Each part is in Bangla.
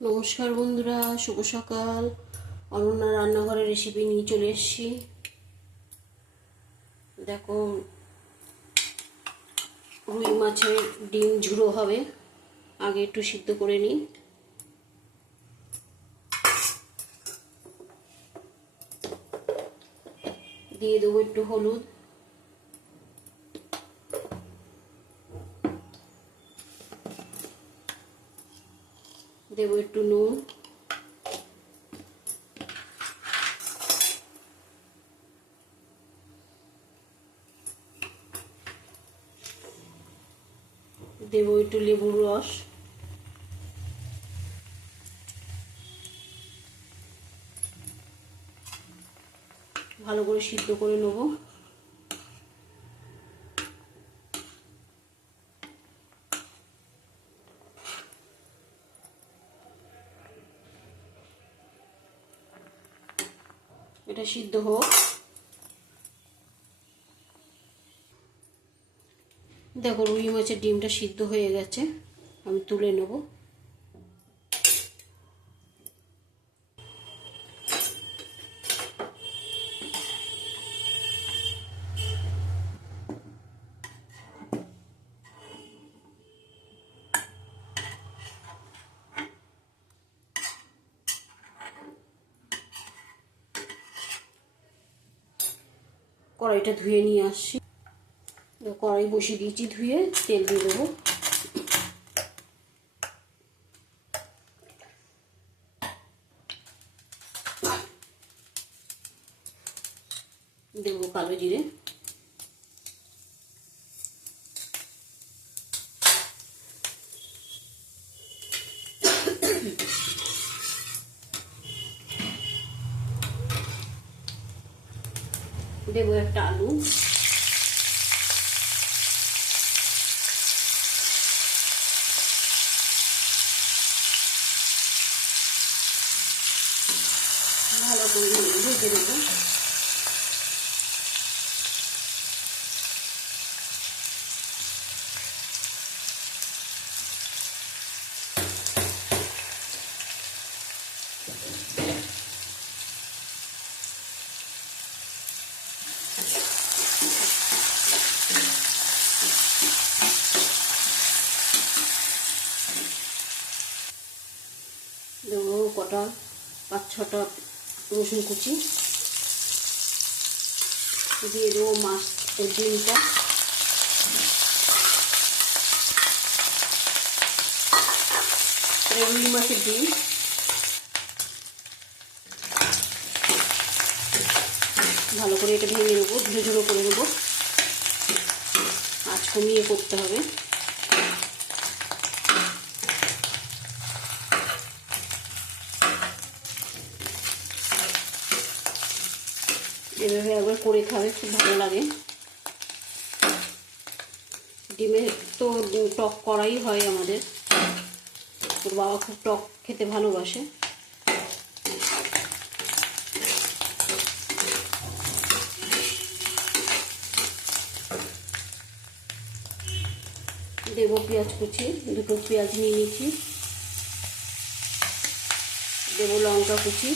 নমস্কার বন্ধুরা, শুভ সকাল। অনন্যা রান্নাঘরের রেসিপি নিয়ে চলে এসেছি। দেখো, রুই মাছের ডিম ঝুড়ো হবে। আগে একটু সিদ্ধ করে নিই। দিয়ে দেবো একটু হলুদ, দেবো একটু নুন, দেবো একটু লেবুর রস, ভালো করে সিদ্ধ করে নেব। এটা সিদ্ধ হোক। দেখো, রুই মাছের ডিমটা সিদ্ধ হয়ে গেছে, আমি তুলে নেব। কড়াইটা ধুয়ে নিয়ে আসছি। কড়াই বসিয়ে দিয়েছি, ধুয়ে তেল দিয়ে দেবো। দেবো কালো জিরে, দেবো একটা আলু, ভালো করে ভেজে দেবো। দেবো কটা 5-6টা রসুন কুচি, দিয়ে দেবো মাছের ডিমটা, রুই মাছের ডিম, ভালো করে এটা ভেঙে নেবো, ধুয়ে ঝুড়ো করে নেবো। আঁচ কমিয়ে করতে হবে। এভাবে একবার করে খাবে, খুব ভালো লাগে। ডিমের তো টক করাই হয় আমাদের। তোর বাবা খুব টক খেতে ভালোবাসে। দেবো পেঁয়াজ কুচি, 2টো পেঁয়াজ নিয়ে নিয়েছি। দেবো লঙ্কা কুচি,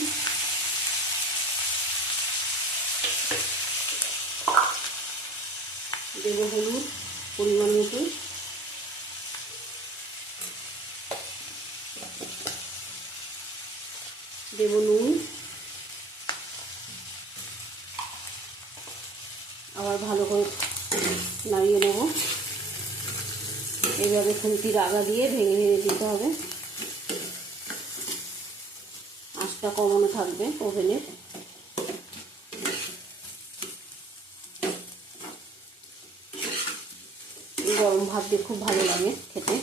দেবো হলুদ পরিমাণ মতো, দেবো নুন, আবার ভালো করে নাড়িয়ে নেব। এইভাবে খুন্তির আগা দিয়ে ভেঙে ভেঙে দিতে হবে। আঁচটা কমানো থাকবে ওভেনের। গরম ভাত দিয়ে খুব ভালো লাগে খেতে।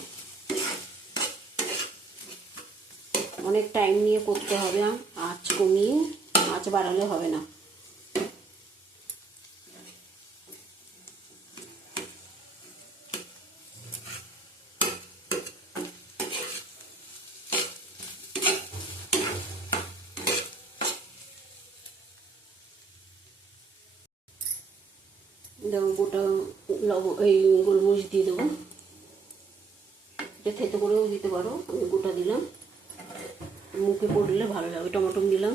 অনেক টাইম নিয়ে করতে হবে, আঁচ কমিয়ে, আঁচ বাড়ালে হবে না। দেবো গোটা এই গোলমরিচ দিয়ে দেবো। এটা থেতো করেও দিতে পারো, আমি গোটা দিলাম। মুখে পড়লে ভালো লাগবে। টমেটো দিলাম,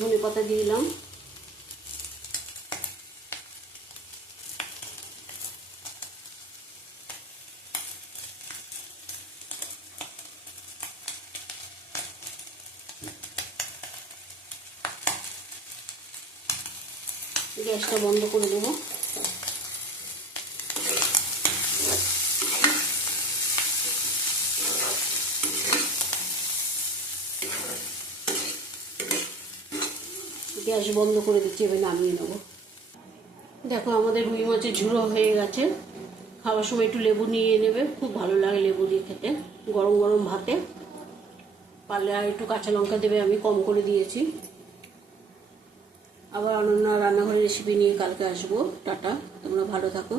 ধনে পাতা দিয়ে দিলাম, গ্যাসটা বন্ধ করে দেবো। গ্যাস বন্ধ করে দিচ্ছি, এবার নামিয়ে নেবো। দেখো আমাদের রুই মাছের ঝুড়ো হয়ে গেছে। খাওয়ার সময় একটু লেবু নিয়ে নেবে, খুব ভালো লাগে লেবু দিয়ে খেতে গরম গরম ভাতে। পারলে আর একটু কাঁচা লঙ্কা দেবে, আমি কম করে দিয়েছি। আবার অনন্য রান্নাঘরের রেসিপি নিয়ে কালকে আসবো। টাটা, তোমরা ভালো থাকো।